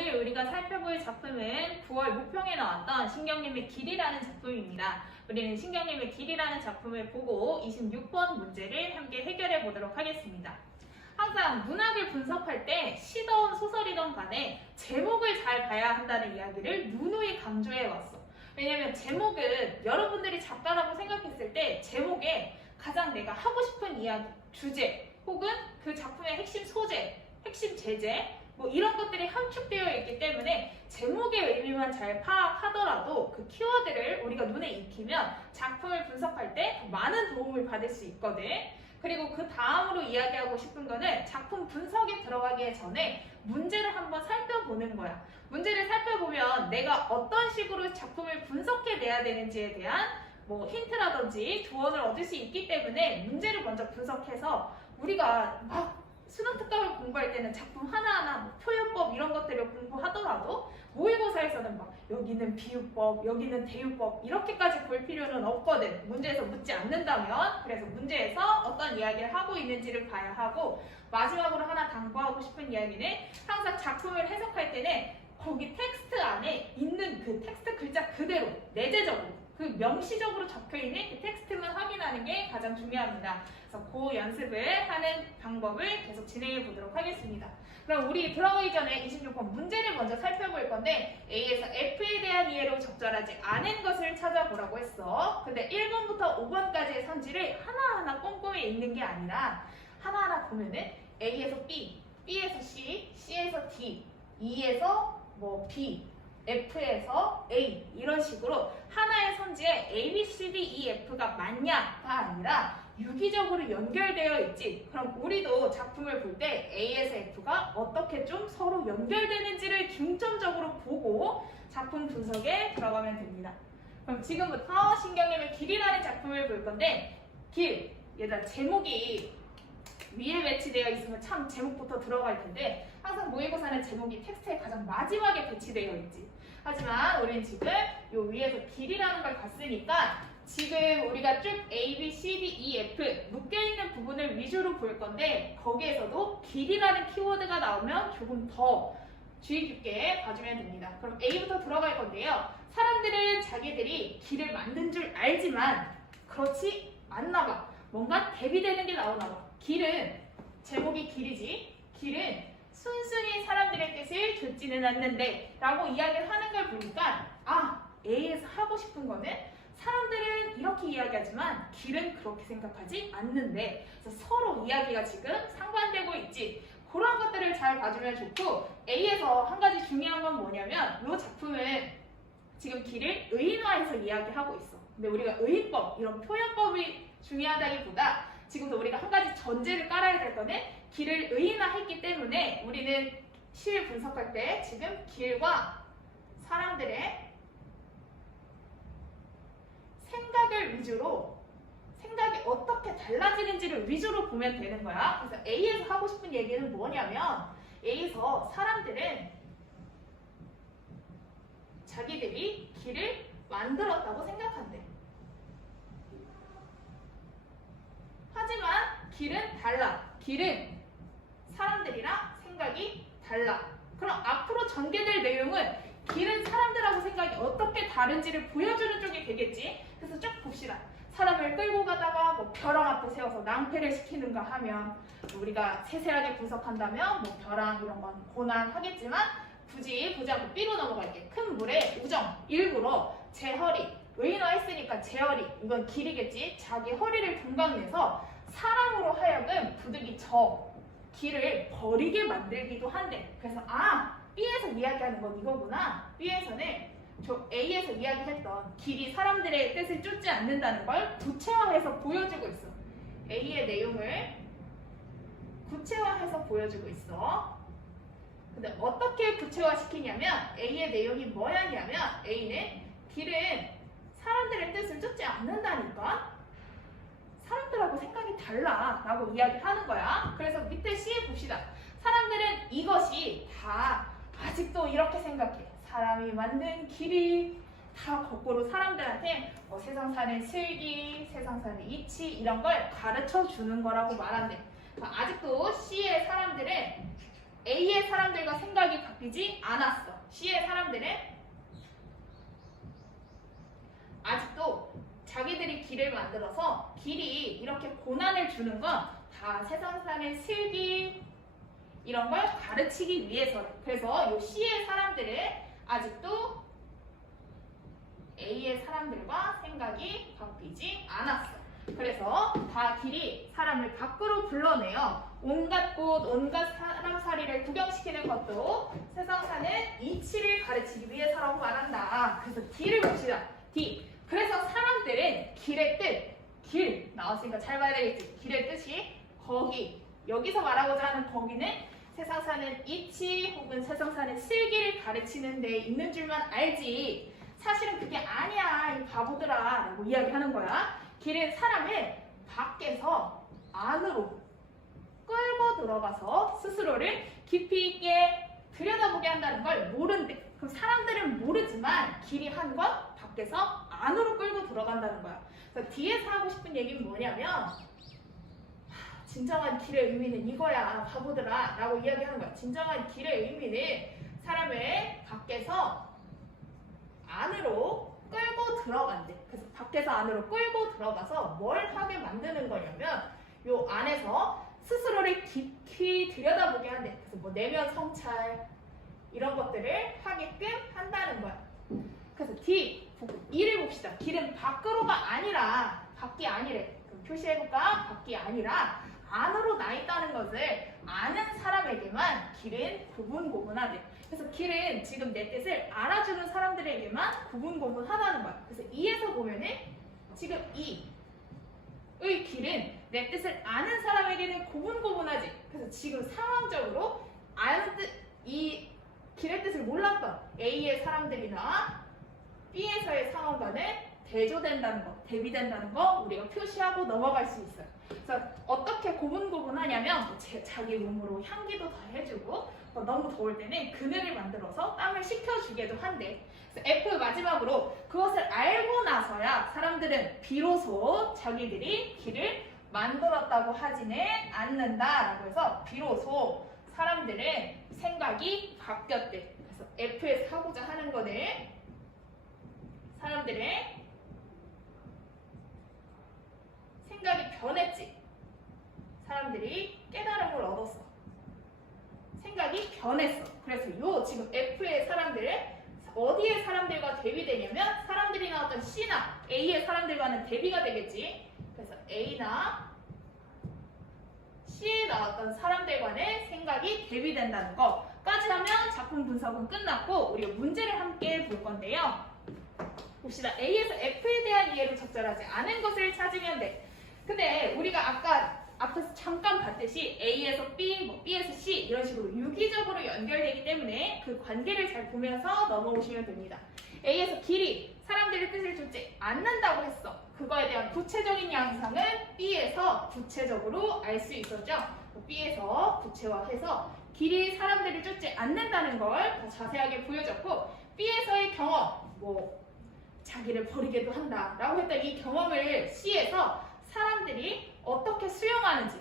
오늘 우리가 살펴볼 작품은 9월 모평에 나왔던 신경림의 길이라는 작품입니다. 우리는 신경림의 길이라는 작품을 보고 26번 문제를 함께 해결해 보도록 하겠습니다. 항상 문학을 분석할 때 시든 소설이든 간에 제목을 잘 봐야 한다는 이야기를 누누이 강조해 왔어. 왜냐면 제목은 여러분들이 작가라고 생각했을 때 제목에 가장 내가 하고 싶은 이야기, 주제 혹은 그 작품의 핵심 소재, 핵심 제재 뭐 이런 것들이 함축되어 있기 때문에 제목의 의미만 잘 파악하더라도 그 키워드를 우리가 눈에 익히면 작품을 분석할 때 많은 도움을 받을 수 있거든. 그리고 그 다음으로 이야기하고 싶은 거는 작품 분석에 들어가기 전에 문제를 한번 살펴보는 거야. 문제를 살펴보면 내가 어떤 식으로 작품을 분석해내야 되는지에 대한 뭐 힌트라든지 조언을 얻을 수 있기 때문에 문제를 먼저 분석해서 우리가 막 수능 특강을 공부할 때는 작품 하나하나 뭐 표현법 이런 것들을 공부하더라도 모의고사에서는 막 여기는 비유법, 여기는 대유법 이렇게까지 볼 필요는 없거든. 문제에서 묻지 않는다면. 그래서 문제에서 어떤 이야기를 하고 있는지를 봐야 하고, 마지막으로 하나 당부하고 싶은 이야기는 항상 작품을 해석할 때는 거기 텍스트 안에 있는 그 텍스트 글자 그대로 내재적으로 그 명시적으로 적혀있는 그 텍스트만 확인하는 게 가장 중요합니다. 그래서 그 연습을 하는 방법을 계속 진행해 보도록 하겠습니다. 그럼 우리 들어가기 전에 26번 문제를 먼저 살펴볼 건데 A에서 F에 대한 이해로 적절하지 않은 것을 찾아보라고 했어. 근데 1번부터 5번까지의 선지를 하나하나 꼼꼼히 읽는 게 아니라 하나하나 보면은 A에서 B, B에서 C, C에서 D, E에서 뭐 B, F에서 A 이런 식으로 하나의 선지에 A, B, C, D, E, F가 맞냐가 아니라 유기적으로 연결되어 있지. 그럼 우리도 작품을 볼 때 A에서 F가 어떻게 좀 서로 연결되는지를 중점적으로 보고 작품 분석에 들어가면 됩니다. 그럼 지금부터 신경림의 길이라는 작품을 볼 건데 길, 얘들아 제목이 위에 배치되어 있으면 참 제목부터 들어갈 텐데 항상 모의고사는 제목이 텍스트의 가장 마지막에 배치되어 있지. 하지만 우리는 지금 요 위에서 길이라는 걸 봤으니까 지금 우리가 쭉 A, B, C, D, E, F 묶여있는 부분을 위주로 볼 건데 거기에서도 길이라는 키워드가 나오면 조금 더 주의 깊게 봐주면 됩니다. 그럼 A부터 들어갈 건데요. 사람들은 자기들이 길을 만든 줄 알지만 그렇지 않나 봐. 뭔가 대비되는 게 나오나 봐. 길은 제목이 길이지. 길은 순순히 사람들의 뜻을 좇지는 않는데 라고 이야기를 하는 걸 보니까 A에서 하고 싶은 거는 사람들은 이렇게 이야기하지만 길은 그렇게 생각하지 않는데 그래서 서로 이야기가 지금 상반되고 있지. 그런 것들을 잘 봐주면 좋고 A에서 한 가지 중요한 건 뭐냐면 이 작품은 지금 길을 의인화해서 이야기하고 있어. 근데 우리가 의인법, 이런 표현법이 중요하다기보다 지금도 우리가 한 가지 전제를 깔아야 될 거는 길을 의인화했기 때문에 우리는 실 분석할 때 지금 길과 사람들의 생각을 위주로 생각이 어떻게 달라지는지를 위주로 보면 되는 거야. 그래서 A에서 하고 싶은 얘기는 뭐냐면 A에서 사람들은 자기들이 길을 만들었다고 생각한대. 하지만 길은 달라. 길은 사람들이랑 생각이 달라. 그럼 앞으로 전개될 내용은 길은 사람들하고 생각이 어떻게 다른지를 보여주는 쪽이 되겠지. 그래서 쭉 봅시다. 사람을 끌고 가다가 뭐 벼랑 앞에 세워서 낭패를 시키는가 하면 우리가 세세하게 분석한다면 뭐 벼랑 이런 건 고난하겠지만 굳이 보지 않고 B로 넘어갈게. 큰 물에 우정 일부러 제 허리 의인화했으니까 제 허리 이건 길이겠지. 자기 허리를 동강내서 사람으로 하여금 부득이 저 길을 버리게 만들기도 한대. 그래서 B에서 이야기하는 건 이거구나. B에서는 저 A에서 이야기했던 길이 사람들의 뜻을 쫓지 않는다는 걸 구체화해서 보여주고 있어. A의 내용을 구체화해서 보여주고 있어. 근데 어떻게 구체화시키냐면 A의 내용이 뭐냐면 A는 길은 사람들의 뜻을 쫓지 않는다니까 사람들하고 생각이 달라 라고 이야기하는 거야. 그래서 밑에 C 봅시다. 사람들은 이것이 다 아직도 이렇게 생각해. 사람이 만든 길이 다 거꾸로 사람들한테 세상 사는 슬기, 세상 사는 이치 이런 걸 가르쳐 주는 거라고 말한대. 아직도 C의 사람들은 A의 사람들과 생각이 바뀌지 않았어. C의 사람들은 아직도 자기들이 길을 만들어서 길이 이렇게 고난을 주는 건 다 세상산의 슬기 이런 걸 가르치기 위해서. 그래서 이 C의 사람들은 아직도 A의 사람들과 생각이 바뀌지 않았어. 그래서 다 길이 사람을 밖으로 불러내요. 온갖 꽃, 온갖 사람살이를 구경시키는 것도 세상 사는 이치를 가르치기 위해서라고 말한다. 그래서 D를 봅시다. D. 그래서 사람들은 길의 뜻, 길 나왔으니까 잘 봐야 되겠지. 길의 뜻이 거기, 여기서 말하고자 하는 거기는 세상 사는 이치 혹은 세상 사는 슬기를 가르치는 데 있는 줄만 알지 사실은 그게 아니야 이 바보들아 라고 이야기하는 거야. 길은 사람을 밖에서 안으로 끌고 들어가서 스스로를 깊이 있게 들여다보게 한다는 걸 모른대. 그럼 사람들은 모르지만 길이 한 건 밖에서 안으로 끌고 들어간다는 거야. 그래서 뒤에서 하고 싶은 얘기는 뭐냐면 진정한 길의 의미는 이거야 바보들아 라고 이야기하는 거야. 진정한 길의 의미는 사람을 밖에서 안으로 끌고 들어간대. 그래서 밖에서 안으로 끌고 들어가서 뭘 하게 만드는 거냐면 요 안에서 스스로를 깊이 들여다보게 한대. 그래서 뭐 내면 성찰 이런 것들을 하게끔 한다는 거야. 그래서 D, E를 봅시다. 길은 밖으로가 아니라 밖이 아니래. 그럼 표시해볼까? 밖이 아니라 안으로 나 있다는 것을 아는 사람에게만 길은 고분고분하대. 그래서 길은 지금 내 뜻을 알아주는 사람들에게만 고분고분하다는 거야. 그래서 E에서 보면은 지금 E의 길은 내 뜻을 아는 사람에게는 고분고분하지. 그래서 지금 상황적으로 아는 뜻, 이 길의 뜻을 몰랐던 A의 사람들이나 B에서의 상황과는 대조된다는 거, 대비된다는 거 우리가 표시하고 넘어갈 수 있어요. 그래서 어떻게 고분고분하냐면 뭐 자기 몸으로 향기도 다 해주고 너무 더울 때는 그늘을 만들어서 땀을 식혀주기도 한대. 그래서 F 마지막으로 그것을 알고 나서야 사람들은 비로소 자기들이 길을 만들었다고 하지는 않는다라고 해서 비로소 사람들은 생각이 바뀌었대. 그래서 F에서 하고자 하는 거는 사람들의 생각이 변했지. 사람들이 깨달음을 얻었어. 생각이 변했어. 그래서 요 지금 F의 사람들 어디의 사람들과 대비되냐면 사람들이 나왔던 C나 A의 사람들과는 대비가 되겠지. 그래서 A나 C에 나왔던 사람들과는 생각이 대비된다는 거까지 하면 작품 분석은 끝났고 우리가 문제를 함께 볼 건데요. 봅시다. A에서 F에 대한 이해로 적절하지 않은 것을 찾으면 돼. 근데 우리가 아까 앞에서 잠깐 봤듯이 A에서 B, 뭐 B에서 C 이런 식으로 유기적으로 연결되기 때문에 그 관계를 잘 보면서 넘어오시면 됩니다. A에서 길이 사람들의 뜻을 좇지 않는다고 했어. 그거에 대한 구체적인 양상은 B에서 구체적으로 알 수 있었죠. B에서 구체화해서 길이 사람들을 쫓지 않는다는 걸 더 자세하게 보여줬고 B에서의 경험, 뭐 자기를 버리게도 한다라고 했던 이 경험을 C에서 사람들이 어떻게 수용하는지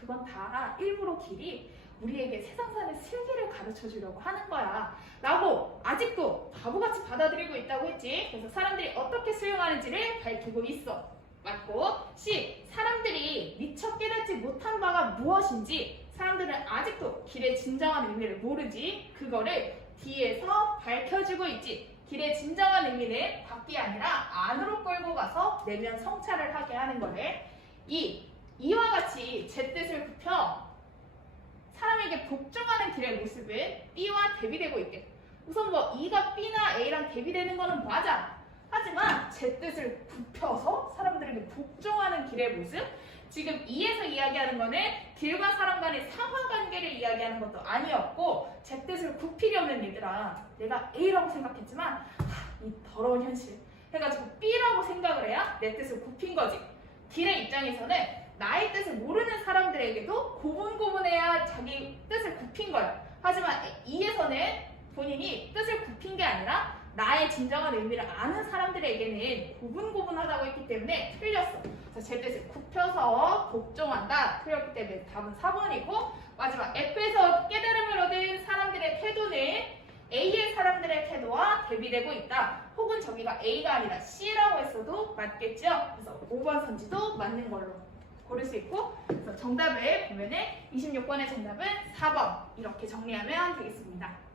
그건 다 일부러 길이 우리에게 세상 사는 슬기를 가르쳐 주려고 하는 거야 라고 아직도 바보같이 받아들이고 있다고 했지. 그래서 사람들이 어떻게 수용하는지를 밝히고 있어. 맞고 C. 사람들이 미처 깨닫지 못한 바가 무엇인지 사람들은 아직도 길의 진정한 의미를 모르지. 그거를 D에서 밝혀주고 있지. 길의 진정한 의미는 밖이 아니라 안으로 끌고 가서 내면 성찰을 하게 하는 거래. 이와 같이 제 뜻을 굽혀 사람에게 복종하는 길의 모습은 B와 대비되고 있대. 우선 뭐 E가 B나 A랑 대비되는 거는 맞아. 하지만 제 뜻을 굽혀서 사람들에게 복종하는 길의 모습 지금 E에서 이야기하는 거는 길과 사람 간의 상하관계를 이야기하는 것도 아니었고 제 뜻을 굽히려면 얘들아 내가 A라고 생각했지만 이 더러운 현실 해가지고 B라고 생각을 해야 내 뜻을 굽힌 거지. D의 입장에서는 나의 뜻을 모르는 사람들에게도 고분고분해야 자기 뜻을 굽힌 거야. 하지만 E에서는 본인이 뜻을 굽힌 게 아니라 나의 진정한 의미를 아는 사람들에게는 고분고분하다고 했기 때문에 틀렸어. 그래서 Z 굽혀서 복종한다. 틀렸기 때문에 답은 4번이고 마지막 F에서 깨달음을 얻은 사람들의 태도는 A의 사람들의 태도와 대비되고 있다. 혹은 저기가 A가 아니라 C라고 했어도 맞겠죠? 그래서 5번 선지도 맞는 걸로 고를 수 있고 그래서 정답을 보면은 26번의 정답은 4번 이렇게 정리하면 되겠습니다.